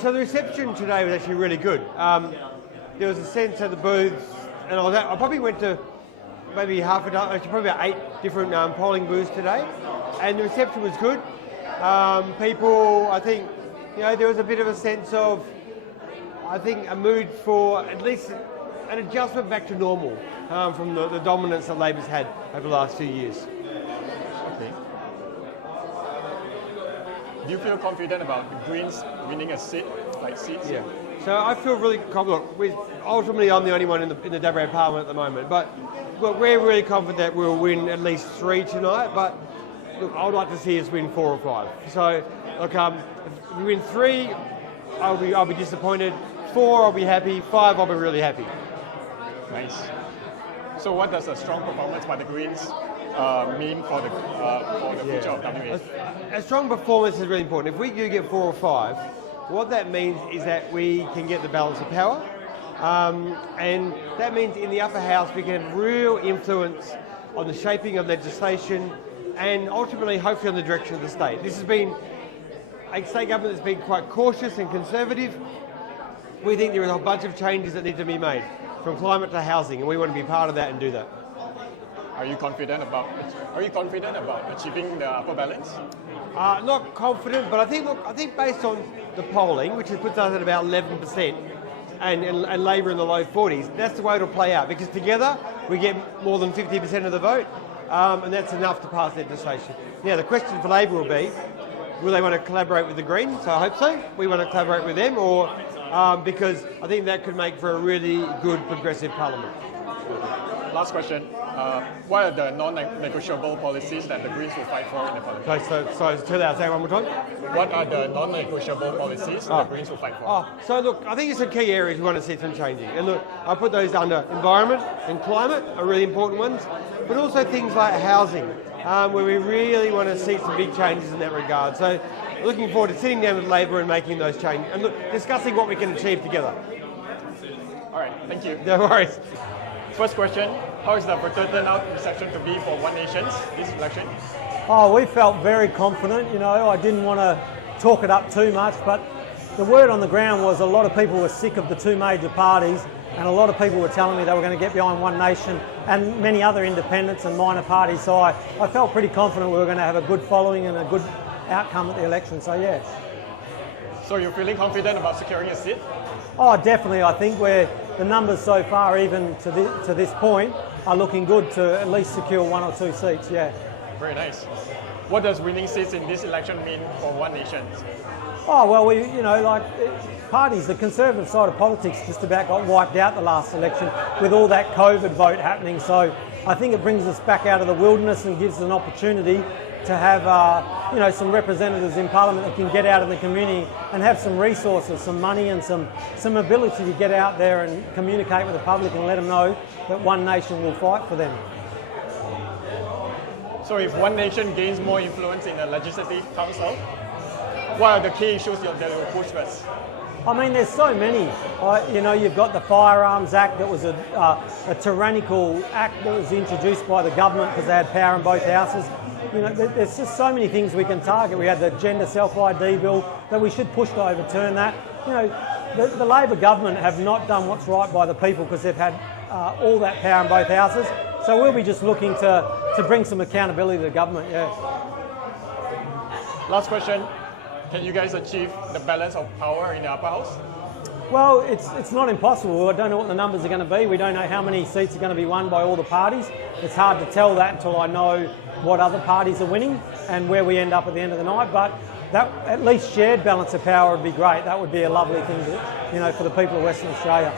So the reception today was actually really good. There was a sense at the booths, and I probably went to maybe half a dozen, actually probably about 8 different polling booths today, and the reception was good. People, I think, there was a bit of a sense of, I think, a mood for at least an adjustment back to normal from the dominance that Labor's had over the last few years. Okay. Do you feel confident about the Greens winning a seat, seats? Yeah. So I feel really confident. Ultimately, I'm the only one in the WA Parliament at the moment, but look, we're really confident that we'll win at least 3 tonight. But look, I would like to see us win 4 or 5. So look, if we win 3, I'll be disappointed. 4, I'll be happy. 5, I'll be really happy. Nice. So what does a strong performance by the Greens mean for the future of WA? A strong performance is really important. If we do get 4 or 5, what that means is that we can get the balance of power, and that means in the upper house we can have real influence on the shaping of legislation and ultimately hopefully on the direction of the state. This has been a state government that's been quite cautious and conservative. We think there is a bunch of changes that need to be made, from climate to housing, and we want to be part of that and do that. Are you confident about achieving the upper balance? Not confident, but I think based on the polling, which puts us at about 11%, and Labor in the low 40s, that's the way it'll play out. Because together we get more than 50% of the vote, and that's enough to pass legislation. Now the question for Labor will be, will they want to collaborate with the Greens? So I hope so. We want to collaborate with them, or because I think that could make for a really good progressive parliament. Last question. What are the non-negotiable policies that the Greens will fight for in the parliament? So tell that, say one more time. What are the non-negotiable policies the Greens will fight for? So look, I think there's some key areas we want to see some changing. And look, I put those under environment and climate are really important ones, but also things like housing, where we really want to see some big changes in that regard. So looking forward to sitting down with Labor and making those changes, and look, discussing what we can achieve together. All right, thank you. No worries. First question, how is the voter turnout reception to be for One Nation this election? We felt very confident. I didn't want to talk it up too much, but the word on the ground was a lot of people were sick of the 2 major parties, and a lot of people were telling me they were going to get behind One Nation and many other independents and minor parties. So I felt pretty confident we were going to have a good following and a good outcome at the election. So yeah. So you're feeling confident about securing a seat? Definitely. I think the numbers so far, even to this point, are looking good to at least secure 1 or 2 seats. Yeah. Very nice. What does winning seats in this election mean for One Nation? Parties, the Conservative side of politics just about got wiped out the last election with all that COVID vote happening. So I think it brings us back out of the wilderness and gives us an opportunity to have some representatives in Parliament that can get out in the community and have some resources, some money and some ability to get out there and communicate with the public and let them know that One Nation will fight for them. So if One Nation gains more influence in the Legislative Council, what are the key issues that will push first? There's so many. You've got the Firearms Act that was a tyrannical act that was introduced by the government because they had power in both houses. There's just so many things we can target. We had the gender self-ID bill that we should push to overturn that. The Labor government have not done what's right by the people because they've had all that power in both houses. So we'll be just looking to bring some accountability to the government, yeah. Last question. Can you guys achieve the balance of power in the upper house? Well, it's not impossible. I don't know what the numbers are going to be. We don't know how many seats are going to be won by all the parties. It's hard to tell that until I know what other parties are winning and where we end up at the end of the night. But that at least shared balance of power would be great. That would be a lovely thing for the people of Western Australia.